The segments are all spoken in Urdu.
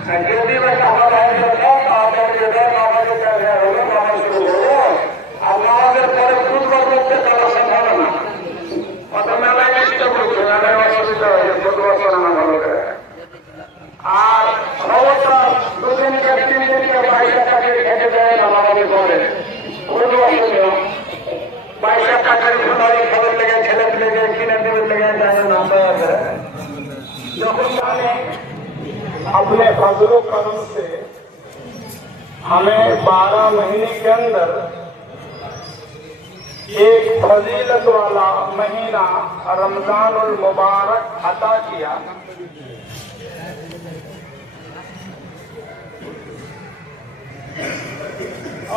যদি میں কখনো বাইরে যেতাম তাহলে যেতাম আমাকে দেখা হলো নামাজ শুরু হলো আর নামাজের পরে ফুটবল করতে যাওয়া সম্ভব না কত মেলায় চেষ্টা করছে মেলায় অসুবিধা হয়েছে ফুটবল করানো ভালো করে আর ক্ষমতা দুদিনকে তিন দিনকে পয়সা টাকা খেতে দেয় নামাজের পরে ফুটবল পয়সা টাকার ফুটবলের খেলার লেগে ছেলের লেগে কিনে দেবের লেগে যায় না যখন اپنے فضل و کرم سے ہمیں 12 مہینے کے اندر ایک فضیلت والا مہینہ رمضان المبارک عطا کیا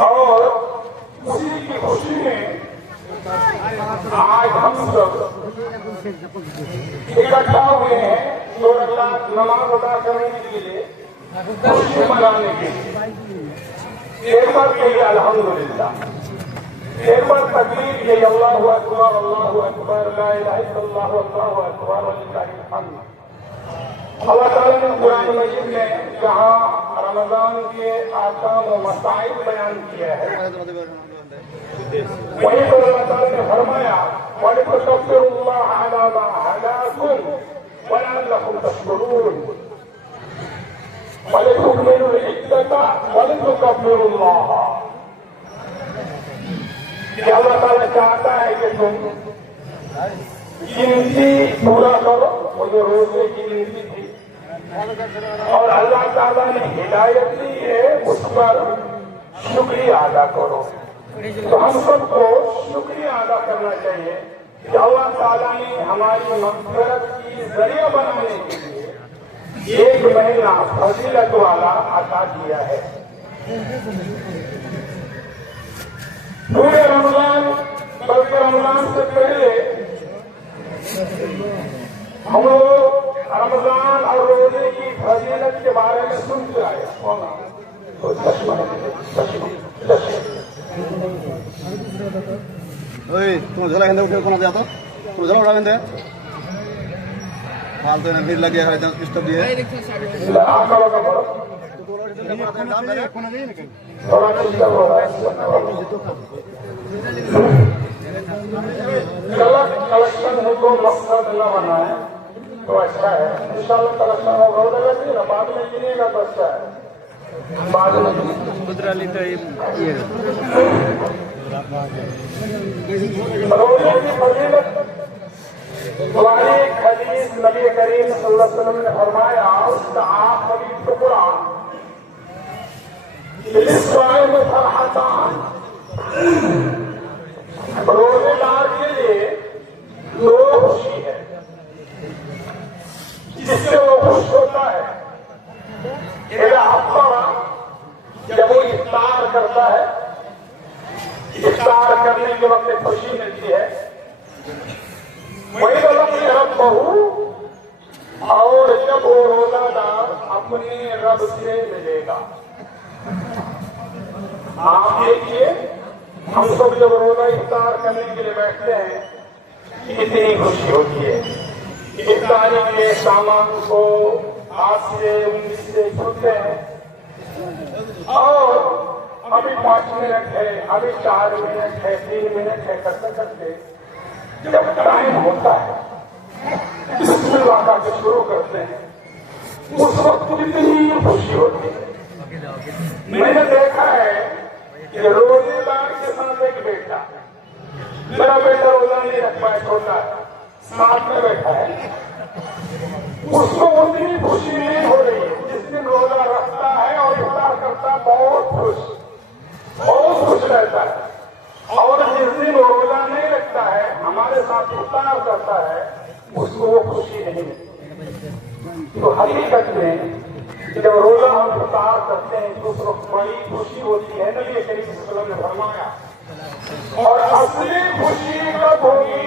اور اسی کی خوشی میں آج ہم سب اکٹھا ہوئے ہیں 2 رکعت نماز ادا کرنے کے لیے خوشی منانے کے لیے ایک بار کہیے الحمدللہ ایک بار تکبیر کہیے اللہ اکبر لا الہ الا اللہ واللہ اکبر وللہ الحمد اللہ تعالیٰ نے قرآن مجید میں جہاں رمضان کے احکام و مسائل بیان کیا ہے وہیں پر اللہ تعالیٰ نے فرمایا وَلِتُكَبِّرُوا اللَّهَ عَلَىٰ مَا هَدَاكُمْ وَلَعَلَّكُمْ تَشْكُرُونَ وَلِتُكْمِلُوا الْعِدَّةَ وَلِتُكَبِّرُوا اللَّهَ کہ اللہ تعالیٰ چاہتا ہے کہ تم گنتی پورا کرو وہ جو روزے کی گنتی تھی اور اللہ تعالیٰ نے ہدایت دی ہے اس پر شکریہ ادا کرو تو ہم سب کو شکریہ ادا کرنا چاہیے کہ اللہ تعالیٰ نے ہماری مغفرت کی ذریعہ بنانے کے لیے ایک مہینہ فضیلت والا عطا کیا ہے پورے رمضان بلکہ رمضان سے پہلے ہم لوگ رمضان اور روزے کی فضیلت کے بارے میں سنتے آئے تم جھولا ہندو کون جاتا تم جھولا اڑا بندے فالتو نے بھیڑ لگی ہے ڈسٹرب دی ہے کلیکشن کو مقصد نہ بنائے تو اچھا ہے انشاءاللہ کلیکشن ہوگا وہ لگا نا بعد میں گنے گا تو اچھا ہے بعد میں روزے کی فضیلت ہماری ایک حدیث نبی کریم صلی اللہ علیہ وسلم نے فرمایا اس کا آخری ٹکڑا للصائم فرحتان روزے دار کے لیے 2 خوشی ہے جس سے وہ خوش ہوتا ہے اذا افطر جب وہ افطار کرتا ہے افطار کرنے کے وقت خوشی ملتی ہے وہی لقي ربه اور جب وہ روزہ دار اپنے رب سے ملے گا آپ دیکھیے ہم سب جب روزہ افطار کرنے کے لیے بیٹھتے ہیں کتنی خوشی ہوتی ہے افطاری کے سامان کو ہاتھ سے انگلی سے چھوتے ہیں اور ابھی 5 منٹ ہے ابھی 4 منٹ ہے 3 منٹ ہے کرتے کرتے جب ٹائم ہوتا ہے بسم اللہ کا کے شروع کرتے ہیں اس وقت کتنی خوشی ہوتی ہے میں نے دیکھا ہے کہ روزے دار کے ساتھ ایک بیٹا میرا بیٹا روزہ نہیں رکھ پائے چھوٹا ہے ساتھ میں بیٹھا ہے اس کو اتنی خوشی نہیں ہو رہی ہے جس دن روزہ رکھتا ہے اور افطار کرتا ہے بہت خوش رہتا ہے اور جس دن روزہ نہیں رکھتا ہے ہمارے ساتھ افطار کرتا ہے اس کو وہ خوشی نہیں ملتی تو حقیقت میں جب روزہ ہم افطار کرتے ہیں تو اس وقت بڑی خوشی ہوتی ہے نبی کریم صلی اللہ علیہ وسلم نے فرمایا اور اصلی خوشی کب ہوگی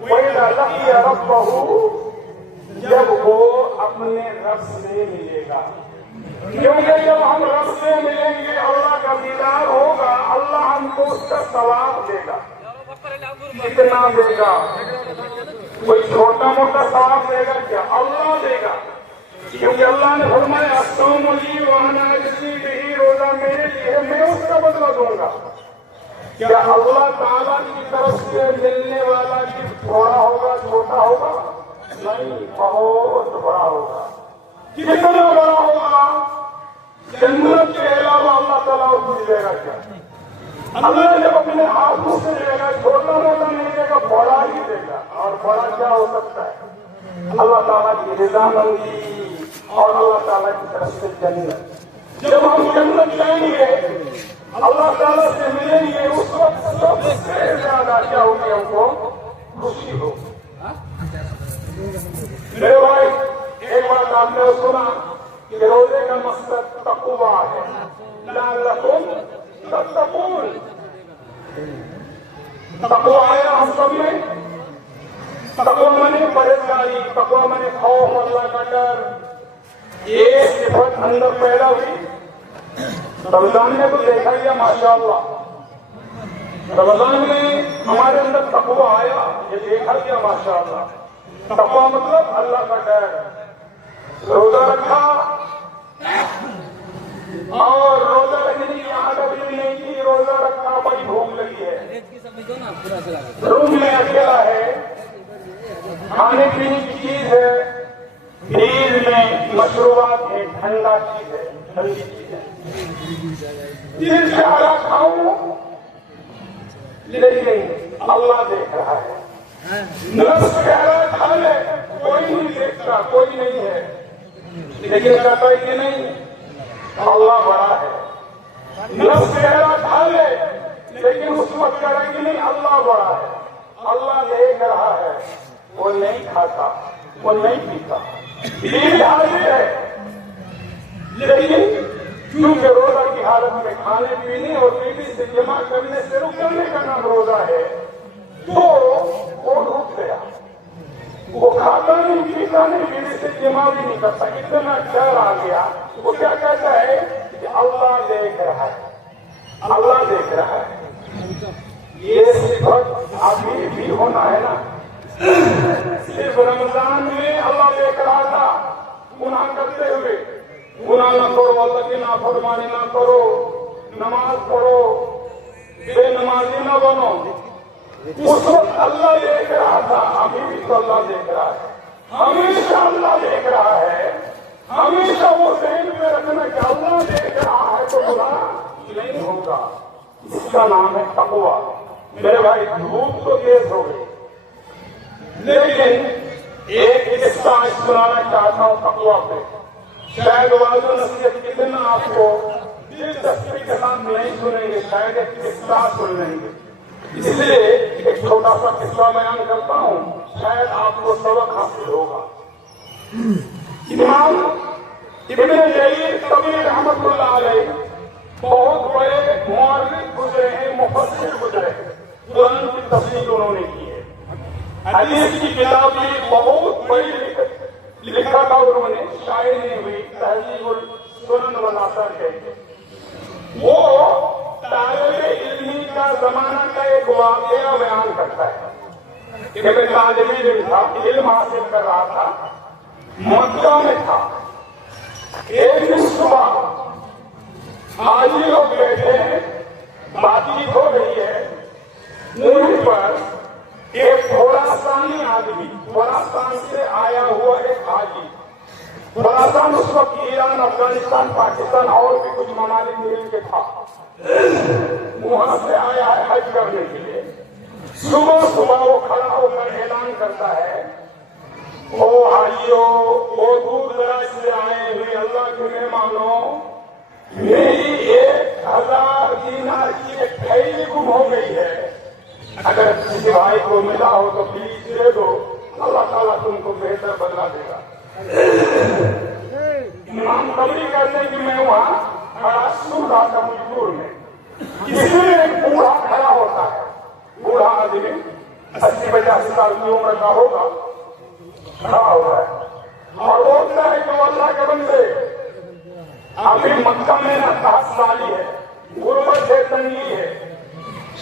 وَإِذَا لَقِيَ رَبَّهُ جب وہ اپنے رب سے ملے گا کیونکہ جب ہم رب سے ملیں گے اللہ کا دیدار ہوگا اللہ ہم کو اس کا ثواب دے گا کتنا دے گا کوئی چھوٹا موٹا ثواب دے گا کیا اللہ دے گا کیونکہ اللہ نے فرمایا الصوم لی وانا اجزی بہ، روزہ میرے لیے ہے، میں اس کا بدلہ دوں گا۔ کیا اللہ تعالیٰ کی طرف سے ملنے والا گفٹ تھوڑا ہوگا، چھوٹا ہوگا؟ نہیں، بہت بڑا ہوگا۔ کتنا بڑا ہوگا؟ جنت کے علاوہ اللہ تعالیٰ اس کو دے گا کیا؟ اللہ جب اپنے ہاتھوں سے دے گا، چھوٹا موٹا نہیں دے گا، بڑا ہی دے گا۔ اور بڑا کیا ہو سکتا ہے؟ اللہ تعالیٰ کی رضامندی اور اللہ تعالیٰ کی طرف سے جنت۔ جب ہم جنت جائیں گے، اللہ تعالیٰ سے ملیں گے، اس وقت سب سے زیادہ کیا ہوگی؟ ہم کو خوشی ہوگی۔ میرے بھائی، ایک بات آپ نے سنا کہ روزے کا مقصد تقویٰ ہے، لعلکم تتقون۔ تقویٰ آیا ہم سب میں۔ تقویٰ مانے پرہیزگاری، تقویٰ مانے خوف، اللہ کا ڈر۔ یہ صفت اندر پیدا ہوئی رمضان میں تو دیکھا گیا، ماشاءاللہ رمضان میں ہمارے اندر تقویٰ آیا، یہ دیکھا گیا ماشاءاللہ۔ تقویٰ مطلب اللہ کا ڈر۔ روزہ رکھا اور روزہ رکھنے کی عادت بھی نہیں کی، روزہ رکھا، بڑی بھوک لگی ہے، روم میں اکیلا ہے، کھانے پینے کی چیز ہے، فریج میں مشروبات ہے، ٹھنڈا چیز ہے، ٹھنڈی چیز ہے، دل سے آرا کھاؤں، لیکن اللہ دیکھ رہا ہے۔ نفس پیارا کھا لے، کوئی نہیں دیکھتا، کوئی نہیں ہے، لیکن کہتا ہے کہ نہیں اللہ بڑا ہے۔ نفس پیارا کھا لے، لیکن اس وقت کہہ رہا کہ نہیں اللہ بڑا ہے، اللہ دیکھ رہا ہے، وہ نہیں کھاتا، وہ نہیں پیتا، یہ حاضر ہے، لیکن کیونکہ روزہ کی حالت میں کھانے پینے اور بیوی سے جمع کرنے سے رکنے کا نام روزہ ہے، تو وہ رک گیا، وہ کھاتا نہیں پیتا نہیں، بیوی سے جمع بھی نہیں کرتا، اتنا ڈر آ گیا، وہ کیا کہتا ہے کہ اللہ دیکھ رہا ہے، اللہ دیکھ رہا ہے۔ یہ صفت ابھی بھی ہونا ہے نا۔ صرف رمضان میں اللہ دیکھ رہا تھا گناہ کرتے ہوئے، گناہ نہ کرو، اللہ کی نافرمانی نہ کرو، نماز پڑھو، بے نمازی نہ بنو، اس وقت اللہ دیکھ رہا تھا، ابھی بھی تو اللہ دیکھ رہا ہے، ہمیشہ اللہ دیکھ رہا ہے۔ ہمیشہ وہ ذہن میں رکھنا کہ اللہ دیکھ رہا ہے تو گناہ نہیں ہوگا، اس کا نام ہے تقویٰ۔ میرے بھائی، دھوپ تو تیز ہو گئی، لیکن ایک قصہ سنانا چاہتا ہوں تقویٰ پہ، شاید واضح و نصیحت کتنا آپ کو دلچسپی کے ساتھ نہیں سنیں گے، شاید ایک قصہ سن لیں گے، اس لیے ایک چھوٹا سا قصہ بیان کرتا ہوں، شاید آپ کو سبق حاصل ہوگا۔ امام ابن جریر طبری رحمۃ اللہ علیہ بہت بڑے مورخ گزرے ہیں، مفسر گزرے ہیں، قرآن کی تفسیر انہوں نے کی ہے، حدیث کی کتاب بھی بہت بڑی لکھا تھا انہوں نے، شاعری ہوئی، تہذیب السنن والآثار ہے۔ وہ طالب علمی کا زمانہ کا ایک واقعہ بیان کرتا ہے کہ میں طالب علم تھا، علم حاصل کر رہا تھا، مکہ میں تھا، ایک دن صبح حاجی لوگ بیٹھے ہیں، بات چیت ہو رہی ہے، انہیں پر ایک خراسانی آدمی، خراسان سے آیا ہوا ایک حاجی، خراسان اس وقت ایران، افغانستان، پاکستان اور بھی کچھ ممالک مل کے تھا، وہاں سے آیا ہے حج کرنے کے لیے۔ صبح صبح وہ کھڑا ہو کر اعلان کرتا ہے، او حاجیو، او دور دراز سے آئے ہوئے اللہ کے مہمانوں، میری 1000 دینار کی ایک تھیلی گم ہو گئی ہے، اگر کسی بھائی کو ملا ہو تو پلیز دے دو، اللہ تعالیٰ تم کو بہتر بدلا دے گا۔ امام طبری کہتے ہیں کہ میں وہاں کھڑا سن رہا تھا مجبور میں، کسی نے ایک بوڑھا کھڑا ہوتا ہے، بوڑھا آدمی 80-85 سال کی عمر کا ہوگا، کھڑا ہوا ہے اور بولتا ہے کہ اللہ کے بندے، ابھی مکہ میں نہ 10 سالی ہے، غربت ہے، تنگی ہے،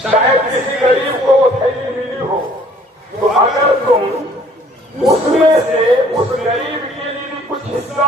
شاید کسی غریب کو وہ تھیلی ملی ہو، تو اگر تم اس میں سے اس غریب کے لیے کچھ حصہ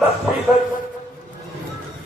10%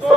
2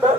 10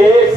1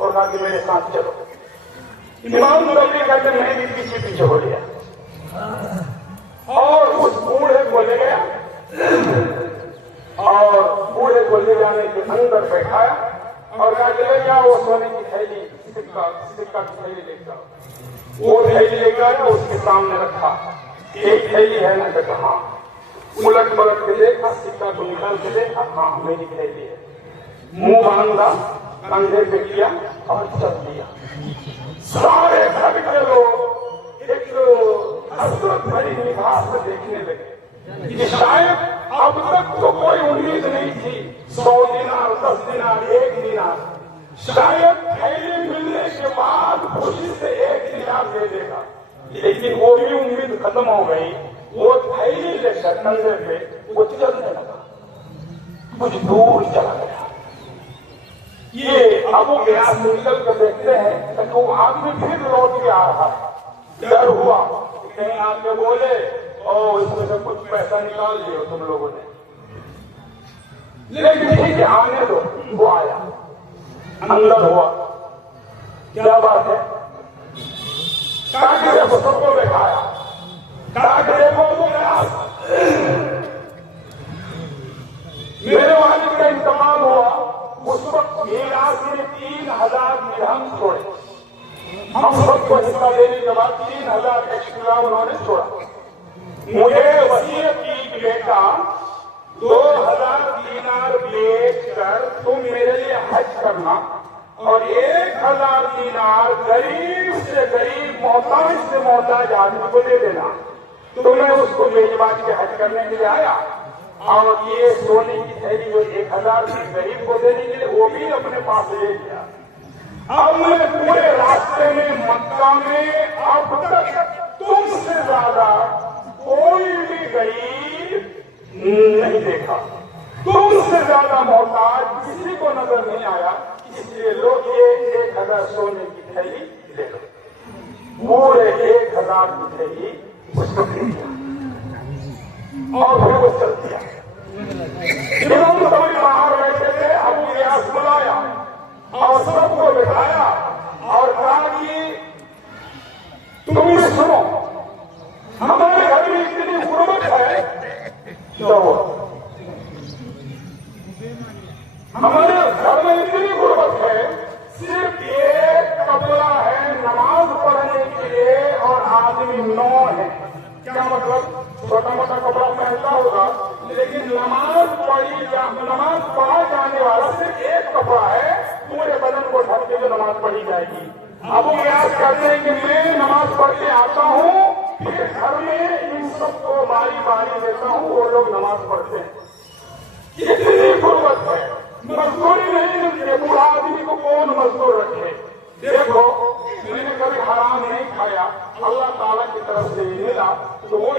اور کہا کہ میرے ساتھ چلو. امام تبری کہتے میں بھی پیچھے پیچھے ہو لیا اور اس بوڑھے کو لے گیا اور بوڑھے کو لے جانے کے اندر بیٹھایا اور کہا کہ لے جاؤ وہ سونے کی تھیلی سکہ کی تھیلی لے جاؤ. وہ تھیلی لے گیا اس کے سامنے رکھا. ایک تھیلی ہے نا کہ ہاں. الٹ پلٹ کے دیکھا سکہ کو نکال کے دیکھا ہاں میری تھیلی ہے. منہ باندھا کندھے پہ کیا اور چل دیا. سارے گھر کے لوگ ایک حسرت بھری نگاہ سے دیکھنے لگے کہ شاید اب تک تو کوئی امید نہیں تھی 100 دینار 10 دینار 1 دینار شاید تھیلی ملنے کے بعد خوشی سے 1 دینار دے دے گا. لیکن وہ بھی امید ختم ہو گئی. وہ تھیلی لے کر کندھے پہ وہ چلنے لگا. کچھ دور چلا گیا. یہ ابو گیاس نکل کر دیکھتے ہیں کہ وہ آدمی پھر لوٹ کے آ رہا ہے. ڈر ہوا کہیں آ کے بولے اور اس میں سے کچھ پیسہ نکال لیا تم لوگوں نے. لیکن ٹھیک ہے آنے دو. وہ آیا اندر ہوا. کیا بات ہے؟ کاکرے کو سب کو بٹھایا. کاکرے کو ابو گیاس میرے والد کا انتقال ہوا. اس وقت میراث میں 3000 درہم چھوڑے. ہم سب کو حصہ دینے کے بعد 3000 ایکسٹرا انہوں نے چھوڑا. مجھے وصیت کی کہ بیٹا 2000 دینار بیچ کر تم میرے لیے حج کرنا اور 1000 دینار غریب سے غریب محتاج سے محتاج آدمی کو دے دینا. تو میں اس کو بیچ باچ کے حج کرنے کے لیے آیا اور یہ سونے کی تھیلی جو 1000 غریب کو دینے کے لیے وہ بھی اپنے پاس لے لیا. اب میں پورے راستے میں مکہ میں اب تک تم سے زیادہ کوئی بھی غریب نہیں دیکھا. تم سے زیادہ محتاج کسی کو نظر نہیں آیا. اس لیے لوگ یہ 1000 سونے کی تھیلی لے لو. پورے 1000 کی تھیلی اس کو دے دیا اور پھر وہ چل دیا. امام تبری باہر بیٹھے تھے. ابو گیاس بلایا اور سب کو بٹھایا اور کہا کہ تم بھی سنو ہمارے گھر میں اتنی غربت ہے. ہمارے گھر میں اتنی غربت ہے صرف ایک کپڑا ہے نماز پڑھنے کے لیے اور آدمی 9 ہے. کیا مطلب؟ چھوٹا موٹا کپڑا پہنتا ہوگا لیکن نماز پڑھا جانے والا صرف ایک کپڑا ہے پورے بدن کو ڈھک کے جو نماز پڑھی جائے گی. ابو گیاس کہتے ہیں کہ میں نماز پڑھ کے آتا ہوں پھر گھر میں ان سب کو باری باری دیتا ہوں وہ لوگ نماز پڑھتے ہیں. اتنی غربت ہے مزدوری نہیں ملتی. بوڑھا آدمی کو کون مزدور رکھے؟ دیکھو میں نے کبھی حرام نہیں کھایا. اللہ تعالیٰ کی طرف سے ملا تو وہ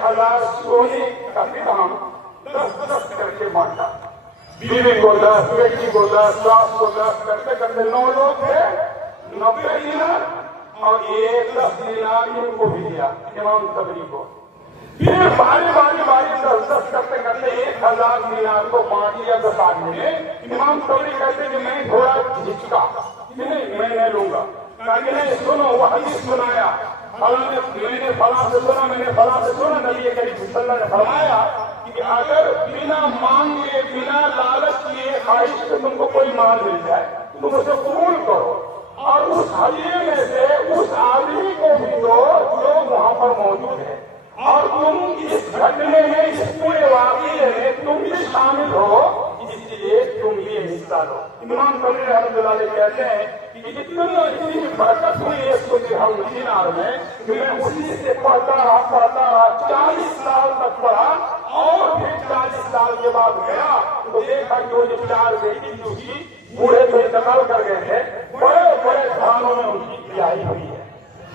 1000 سونے کا درہم 10 کر کے بانٹا. بیوی کو 10 بیٹی کو 10 ساس کو 10 کرتے کرتے 9 لوگ تھے. 90 دینار اور یہ 10 دینار ان کو بھی دیا امام تبری کو. پھر باری 10 کرتے کرتے 1000 دینار کو بانٹ لیا 10 آدمی نے. امام تبری کہتے کہ میں تھوڑا جھجکا نہیں میں نہیں لوں گا. کہ نہیں سنو وہ حدیث سنایا میں نے فلاں سے سنا میں نے فلاں سے سنا. نبی کریم صلی اللہ علیہ وسلم نے فرمایا کہ اگر بنا مانگے بنا لالچ کیے خواہش سے تم کو کوئی مال مل جائے تم اسے قبول کرو اور اس ہدیے میں سے اس آدمی کو بھی دو جو وہاں پر موجود ہے اور تم اس گھٹنے میں اس پورے واقعے میں تم بھی شامل ہو اس لیے تم بھی حصہ لو. امام تبری رحمۃ اللہ علیہ کہتے ہیں کہ اتنی برکت ہوئی اس کو دینار میں کہ میں اسی سے پڑھتا رہا 40 سال تک پڑھا اور پھر 40 سال کے بعد گیا تو دیکھا کہ وہ جو 4 بیٹی جو کی بوڑھے تو انتقال کر گئے تھے بڑے بڑے گھرانوں میں ان کی بیاہی ہوئی.